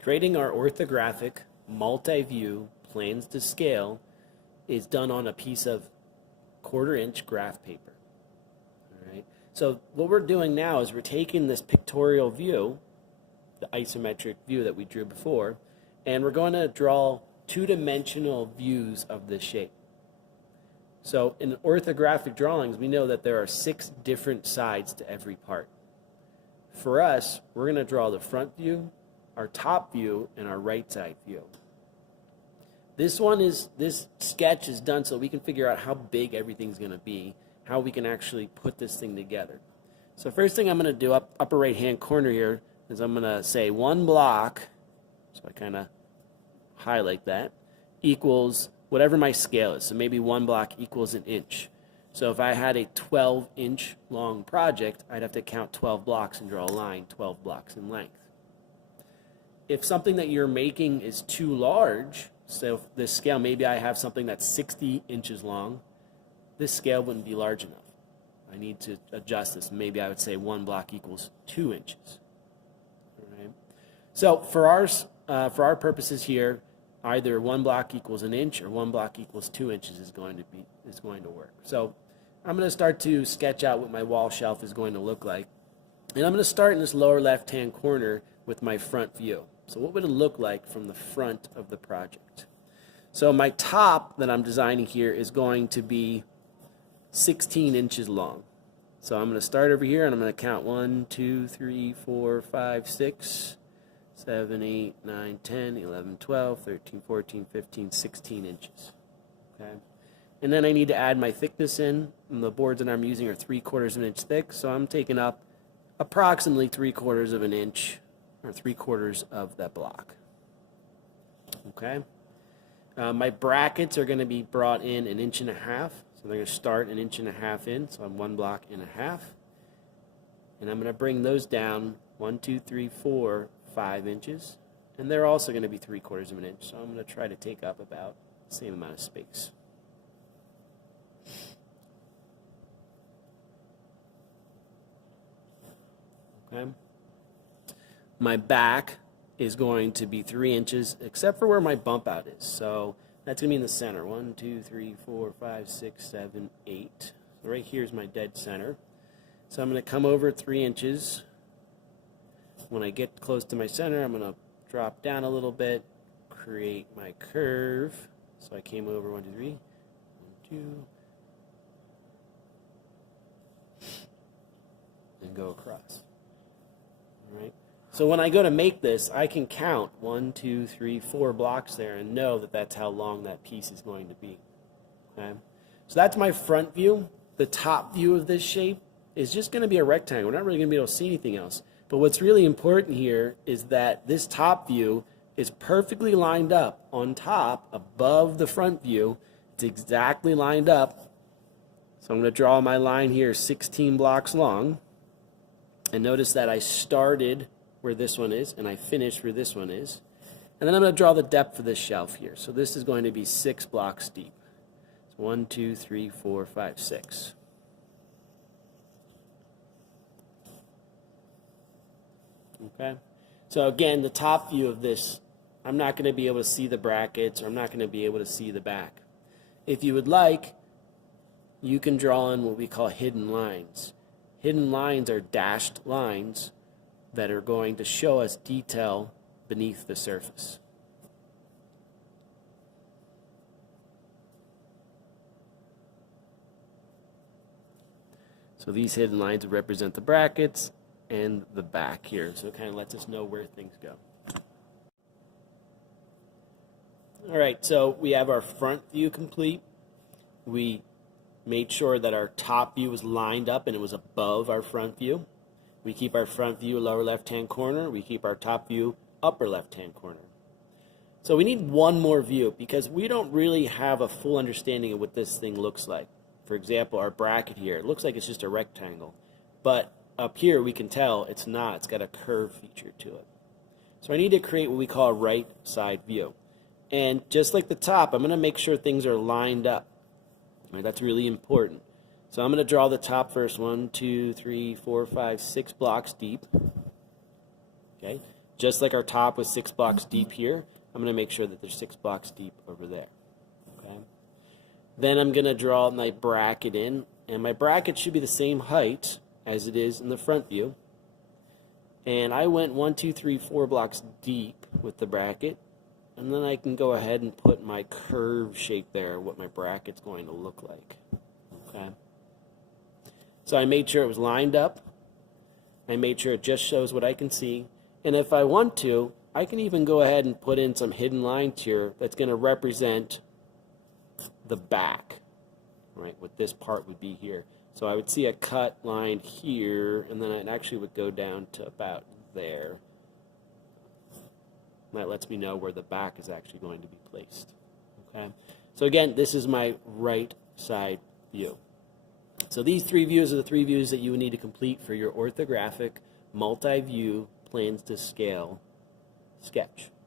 Creating our orthographic multi-view plans to scale is done on a piece of 1/4 inch graph paper. All right. So what we're doing now is we're taking this pictorial view, the isometric view that we drew before, and we're going to draw two-dimensional views of this shape. So in orthographic drawings, we know that there are 6 different sides to every part. For us, we're going to draw the front view, our top view, and our right side view. This sketch is done so we can figure out how big everything's going to be, how we can actually put this thing together. So first thing I'm going to do upper right hand corner here is I'm going to say 1 block, so I kind of highlight that, equals whatever my scale is. So maybe 1 block equals an inch. So if I had a 12-inch long project, I'd have to count 12 blocks and draw a line 12 blocks in length. If something that you're making is too large, so this scale, maybe I have something that's 60 inches long, this scale wouldn't be large enough. I need to adjust this. Maybe I would say 1 block equals 2 inches. All right. So for our purposes here, either 1 block equals an inch or 1 block equals 2 inches is going to work. So I'm going to start to sketch out what my wall shelf is going to look like. And I'm going to start in this lower left-hand corner with my front view. So what would it look like from the front of the project? So my top that I'm designing here is going to be 16 inches long. So I'm going to start over here and I'm going to count 1, 2, 3, 4, 5, 6, 7, 8, 9, 10, 11, 12, 13, 14, 15, 16 inches. Okay. And then I need to add my thickness in. And the boards that I'm using are 3/4 of an inch thick, so I'm taking up approximately 3/4 of an inch, or 3/4 of that block. Okay. My brackets are going to be brought in 1.5 inches. So they're going to start 1.5 inches in, so I'm 1.5 blocks. And I'm going to bring those down 1, 2, 3, 4, 5 inches. And they're also going to be 3/4 of an inch. So I'm going to try to take up about the same amount of space. Okay. My back is going to be 3 inches, except for where my bump out is. So that's going to be in the center. 1, 2, 3, 4, 5, 6, 7, 8. So right here is my dead center. So I'm going to come over 3 inches. When I get close to my center, I'm going to drop down a little bit, create my curve. So I came over 1, 2, 3, 1, 2, and go across. All right. So when I go to make this, I can count 1, 2, 3, 4 blocks there and know that that's how long that piece is going to be. Okay? So that's my front view. The top view of this shape is just going to be a rectangle. We're not really going to be able to see anything else. But what's really important here is that this top view is perfectly lined up on top above the front view. It's exactly lined up. So I'm going to draw my line here 16 blocks long. And notice that I started where this one is, and I finished where this one is. And then I'm going to draw the depth of this shelf here. So this is going to be 6 blocks deep. So 1, 2, 3, 4, 5, 6. Okay. So again, the top view of this, I'm not going to be able to see the brackets, or I'm not going to be able to see the back. If you would like, you can draw in what we call hidden lines. Hidden lines are dashed lines that are going to show us detail beneath the surface. So these hidden lines represent the brackets and the back here. So it kind of lets us know where things go. All right, so we have our front view complete. We made sure that our top view was lined up and it was above our front view. We keep our front view lower left-hand corner. We keep our top view upper left-hand corner. So we need one more view because we don't really have a full understanding of what this thing looks like. For example, our bracket here, it looks like it's just a rectangle. But up here we can tell it's not. It's got a curve feature to it. So I need to create what we call a right side view. And just like the top, I'm going to make sure things are lined up. Right, that's really important. So I'm going to draw the top first. 1, 2, 3, 4, 5, 6 blocks deep. Okay. just like our top was 6 blocks deep here, I'm going to make sure that there's 6 blocks deep over there. Okay. Then I'm going to draw my bracket in, and my bracket should be the same height as it is in the front view. And I went 1, 2, 3, 4 blocks deep with the bracket, and then I can go ahead and put my curve shape there, what my bracket's going to look like. Okay. So I made sure it was lined up. I made sure it just shows what I can see. And if I want to, I can even go ahead and put in some hidden lines here that's going to represent the back, right? What this part would be here. So I would see a cut line here, and then it actually would go down to about there. That lets me know where the back is actually going to be placed. Okay. So again, this is my right side view. So these 3 views are the 3 views that you would need to complete for your orthographic multi-view plans to scale sketch.